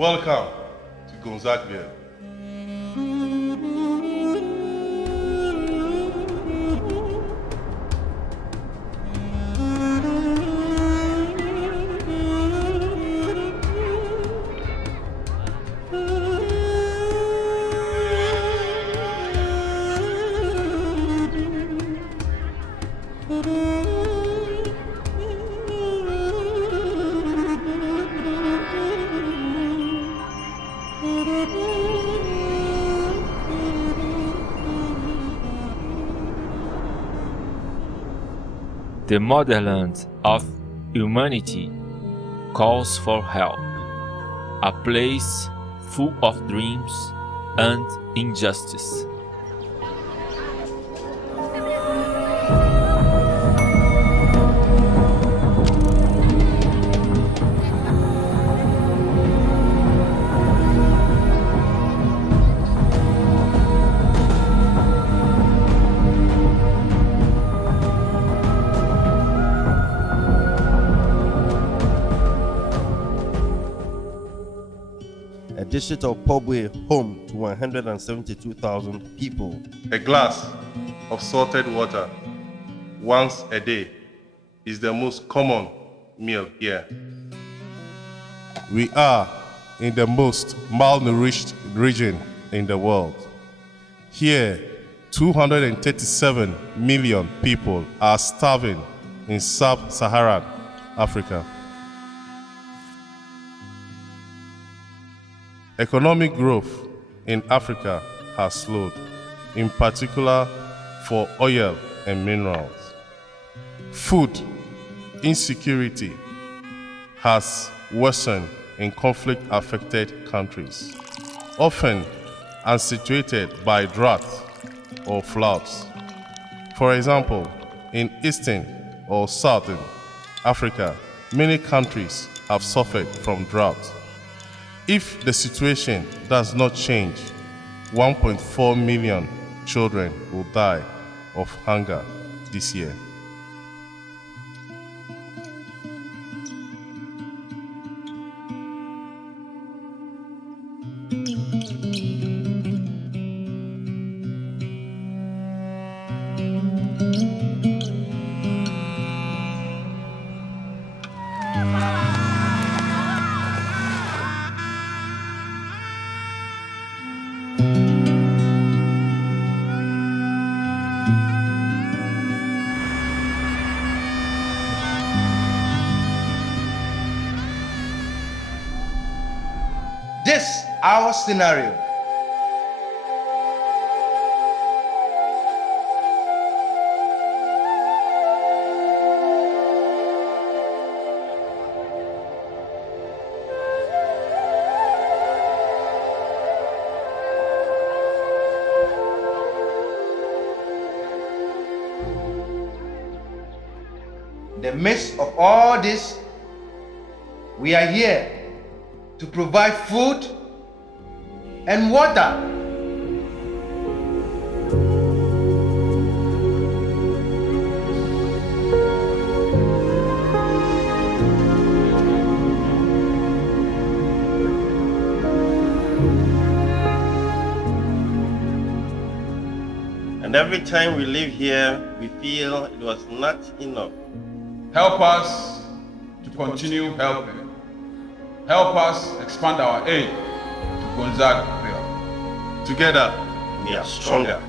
Welcome to Gonzagueville. The motherland of humanity calls for help, a place full of dreams and injustice. A district of Pobwe home to 172,000 people. A glass of salted water once a day is the most common meal here. We are in the most malnourished region in the world. Here, 237 million people are starving in sub-Saharan Africa. Economic growth in Africa has slowed, in particular for oil and minerals. Food insecurity has worsened in conflict-affected countries, often unsituated by drought or floods. For example, in Eastern or Southern Africa, many countries have suffered from drought. If the situation does not change, 1.4 million children will die of hunger this year. This our scenario. In the midst of all this, we are here to provide food and water. And every time we live here, we feel it was not enough. Help us to continue helping. Help us expand our aid to Gonzagueville. Together, We are stronger.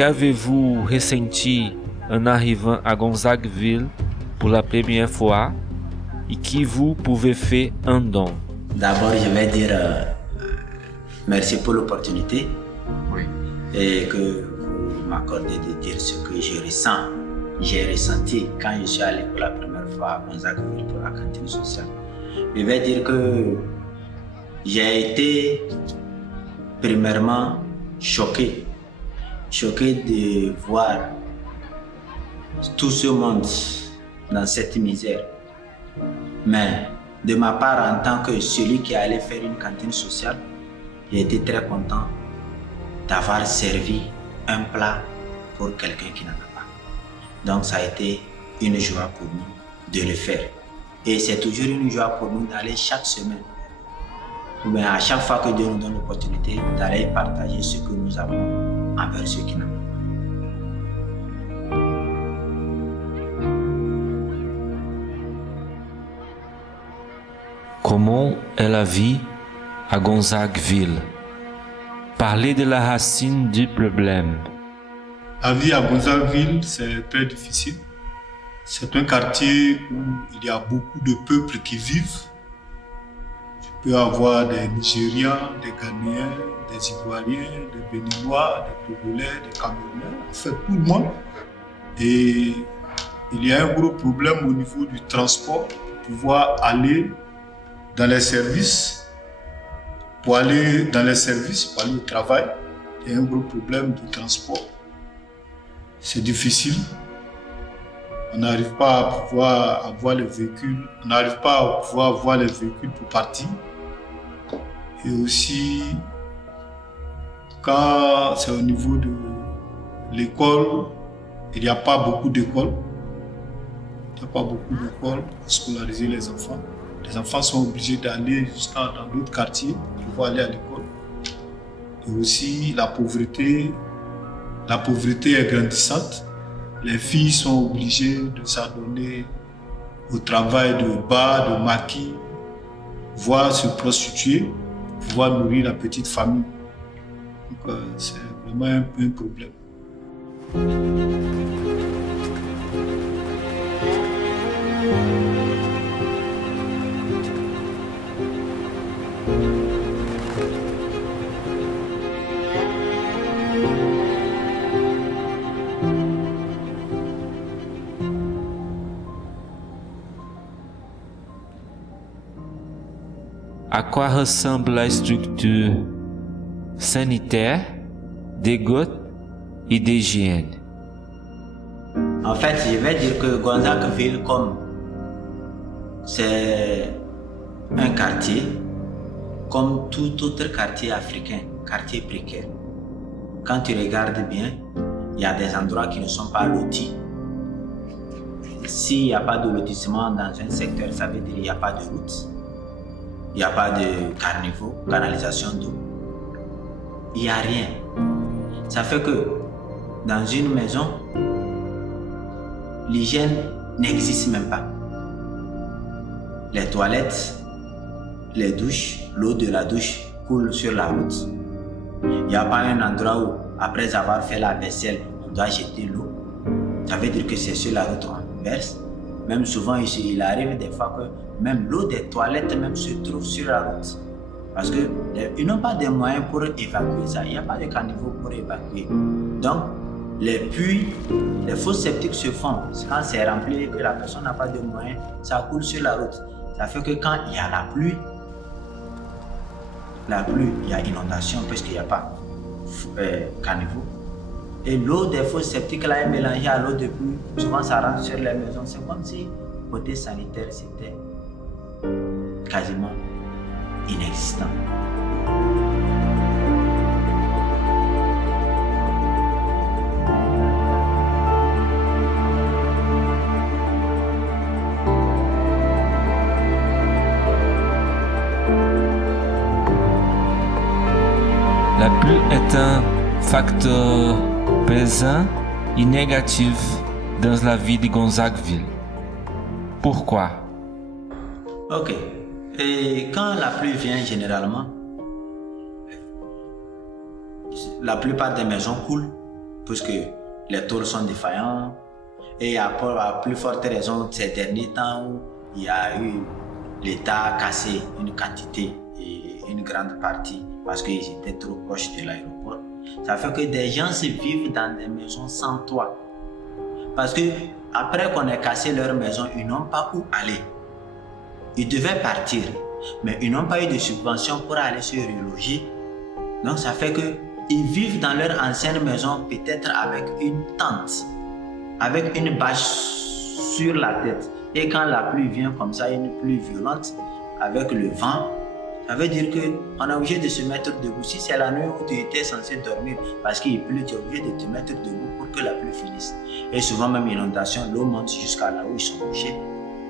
qu'avez-vous ressenti en arrivant à Gonzagueville pour la première fois et qui vous pouvez faire un don? D'abord, je vais dire merci pour l'opportunité et que vous m'accordez de dire ce que je ressens. J'ai ressenti quand je suis allé pour la première fois à Gonzagueville pour la cantine sociale. Je vais dire que j'ai été premièrement choqué de voir tout ce monde dans cette misère. Mais de ma part, en tant que celui qui allait faire une cantine sociale, j'ai été très content d'avoir servi un plat pour quelqu'un qui n'en a pas. Donc ça a été une joie pour nous de le faire. Et c'est toujours une joie pour nous d'aller chaque semaine, ou bien à chaque fois que Dieu nous donne l'opportunité, d'aller partager ce que nous avons envers ceux qui n'en ont pas. Comment est la vie à Gonzagueville? Parlez de la racine du problème. La vie à Gonzagueville, c'est très difficile. C'est un quartier où il y a beaucoup de peuples qui vivent. Tu peux avoir des Nigérians, des Ghanéens, des Ivoiriens, des Béninois, des Togolais, des Camerounais, en fait tout le monde. Et il y a un gros problème au niveau du transport pour pouvoir aller dans les services, pour aller au travail. Il y a un gros problème de transport. C'est difficile. On n'arrive pas à pouvoir avoir les véhicules, pour partir. Et aussi, quand c'est au niveau de l'école, il n'y a pas beaucoup d'écoles. Il n'y a pas beaucoup d'écoles pour scolariser les enfants. Les enfants sont obligés d'aller dans d'autres quartiers pour pouvoir aller à l'école. Et aussi, la pauvreté est grandissante. Les filles sont obligées de s'adonner au travail de bar, de maquis, voire se prostituer pour pouvoir nourrir la petite famille. Donc, c'est vraiment un problème. À quoi ressemble la structure sanitaire, des gouttes et d'hygiène? En fait, je vais dire que Gonzagueville, comme c'est un quartier, comme tout autre quartier africain, quartier précaire. Quand tu regardes bien, il y a des endroits qui ne sont pas lotis. S'il n'y a pas de lotissement dans un secteur, ça veut dire qu'il n'y a pas de route. Il n'y a pas de canalisation d'eau. Il n'y a rien. Ça fait que dans une maison, l'hygiène n'existe même pas. Les toilettes, les douches, l'eau de la douche coule sur la route. Il n'y a pas un endroit où, après avoir fait la vaisselle, on doit jeter l'eau. Ça veut dire que c'est sur la route qu'on verse. Même souvent, il arrive des fois que même l'eau des toilettes même se trouve sur la route. Parce qu'ils n'ont pas de moyens pour évacuer ça. Il n'y a pas de caniveau pour évacuer. Donc, les puits, les fosses septiques se font. Quand c'est rempli et que la personne n'a pas de moyens, ça coule sur la route. Ça fait que quand il y a la pluie, il y a inondation parce qu'il n'y a pas caniveau. Et l'eau des fosses septiques là est mélangée à l'eau de pluie. Souvent, ça rentre sur les maisons. C'est comme si côté sanitaire, c'était quasiment inexistant. La pluie est un facteur présent et négatif dans la vie de Gonzagueville. Pourquoi? Ok. Et quand la pluie vient généralement, la plupart des maisons coulent puisque les tôles sont défaillants. Et à plus forte raison, ces derniers temps où il y a eu l'État cassé une quantité et une grande partie parce qu'ils étaient trop proches de l'aéroport. Ça fait que des gens se vivent dans des maisons sans toit. Parce que après qu'on ait cassé leur maison, ils n'ont pas où aller. Ils devaient partir, mais ils n'ont pas eu de subvention pour aller se reloger. Donc ça fait qu'ils vivent dans leur ancienne maison, peut-être avec une tente, avec une bâche sur la tête. Et quand la pluie vient comme ça, une pluie violente, avec le vent, ça veut dire qu'on est obligé de se mettre debout. Si c'est la nuit où tu étais censé dormir, parce qu'il pleut, tu es obligé de te mettre debout pour que la pluie finisse. Et souvent même inondation, l'eau monte jusqu'à là où ils sont couchés.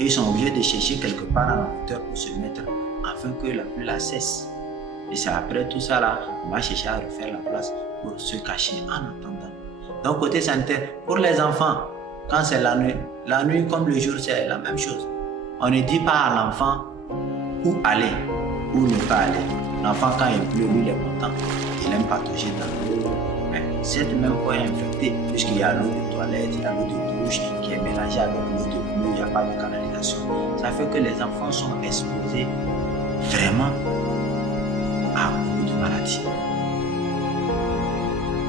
Et ils sont obligés de chercher quelque part à la hauteur pour se mettre afin que la pluie la cesse. Et c'est après tout ça là, on va chercher à refaire la place pour se cacher en attendant. Donc côté sanitaire, pour les enfants, quand c'est la nuit comme le jour, c'est la même chose. On ne dit pas à l'enfant où aller, où ne pas aller. L'enfant, quand il pleut, lui, il est content. Il aime patauger dans l'eau. Mais cette même eau est infectée, puisqu'il y a l'eau de toilette, il y a l'eau de douche qui est mélangée avec l'eau de pluie, il n'y a pas de canalisation. Ça fait que les enfants sont exposés vraiment à beaucoup de maladies.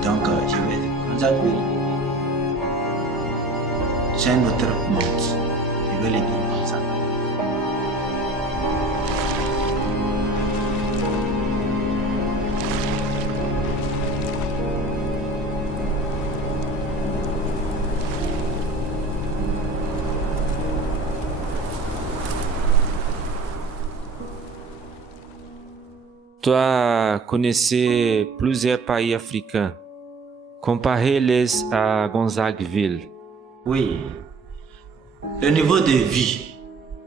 Donc, je vais dire, Gonzagueville, c'est un autre monde. Je vais le dire comme ça. Toi connaissais plusieurs pays africains. Comparez-les à Gonzagueville. Oui. Le niveau de vie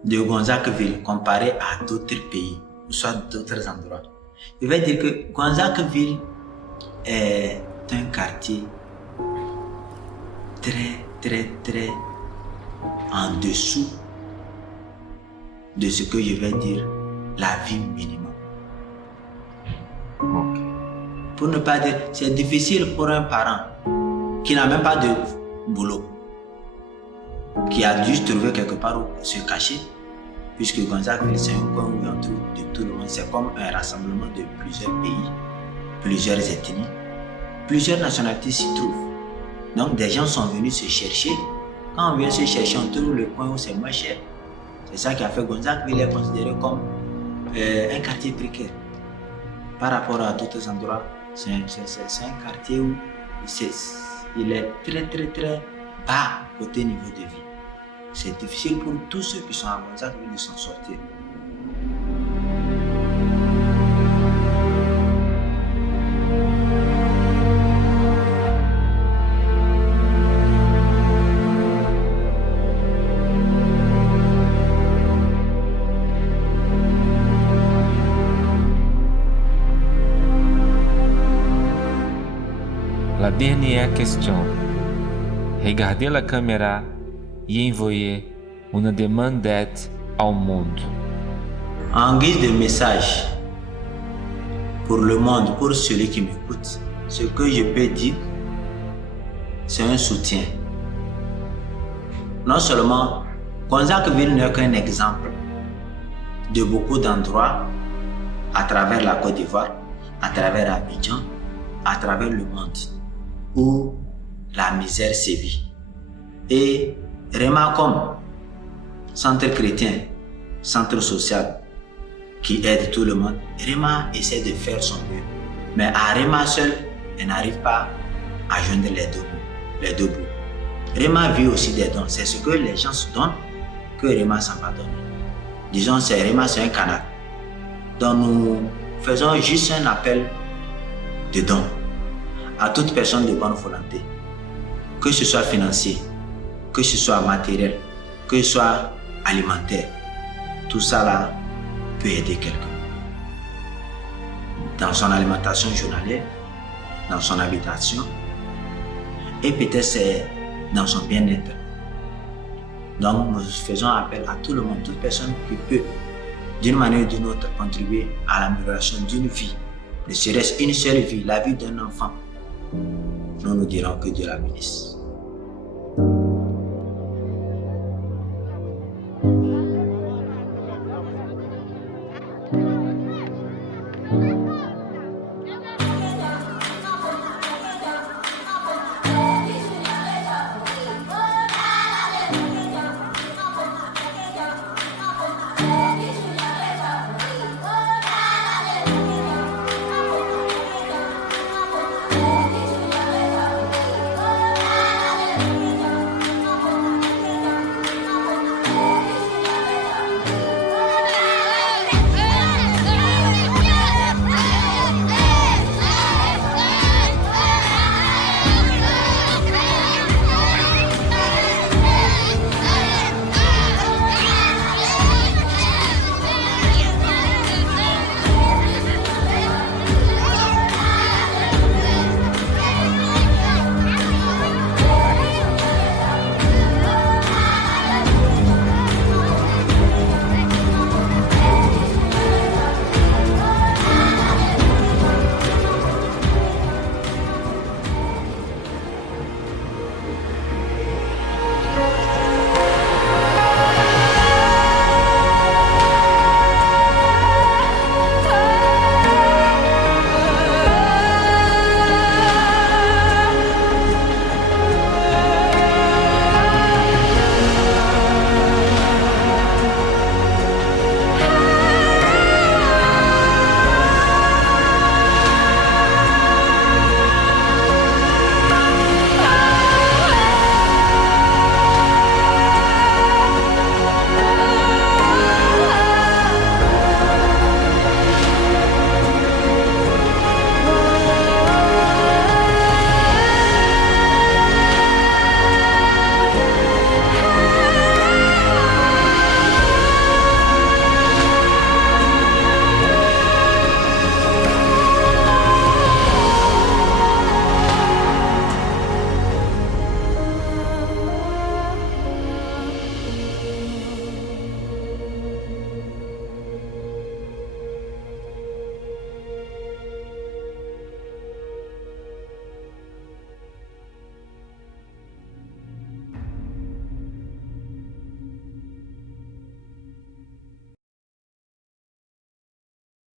de Gonzagueville comparé à d'autres pays, ou soit d'autres endroits, je vais dire que Gonzagueville est un quartier très en dessous de ce que je vais dire la vie minimum. Pour ne pas dire, c'est difficile pour un parent qui n'a même pas de boulot, qui a dû se trouver quelque part où se cacher, puisque Gonzagueville, c'est un coin où on trouve de tout le monde. C'est comme un rassemblement de plusieurs pays, plusieurs ethnies, plusieurs nationalités s'y trouvent. Donc des gens sont venus se chercher. Quand on vient se chercher, on trouve le coin où c'est moins cher. C'est ça qui a fait Gonzagueville est considéré comme un quartier précaire. Par rapport à d'autres endroits, c'est un quartier où il est très bas côté niveau de vie. C'est difficile pour tous ceux qui sont à Gonzagueville de s'en sortir. La dernière question. Regardez la caméra et envoyez une demande d'aide au monde. En guise de message pour le monde, pour celui qui m'écoute, ce que je peux dire, c'est un soutien. Non seulement, Gonzagueville n'est qu'un exemple de beaucoup d'endroits à travers la Côte d'Ivoire, à travers Abidjan, à travers le monde, où la misère sévit. Et Remacom, centre chrétien, centre social qui aide tout le monde, Rema essaie de faire son mieux. Mais à Rema seul, elle n'arrive pas à joindre les deux bouts. Rema vit aussi des dons. C'est ce que les gens se donnent que Rema s'en va donner. Disons, Rema, c'est un canal. Donc nous faisons juste un appel de dons à toute personne de bonne volonté, que ce soit financier, que ce soit matériel, que ce soit alimentaire. Tout ça là peut aider quelqu'un dans son alimentation journalière, dans son habitation et peut-être c'est dans son bien-être. Donc nous faisons appel à tout le monde, toute personne qui peut d'une manière ou d'une autre contribuer à l'amélioration d'une vie, ne serait-ce une seule vie, la vie d'un enfant. nous nous dirons que Dieu la bénisse.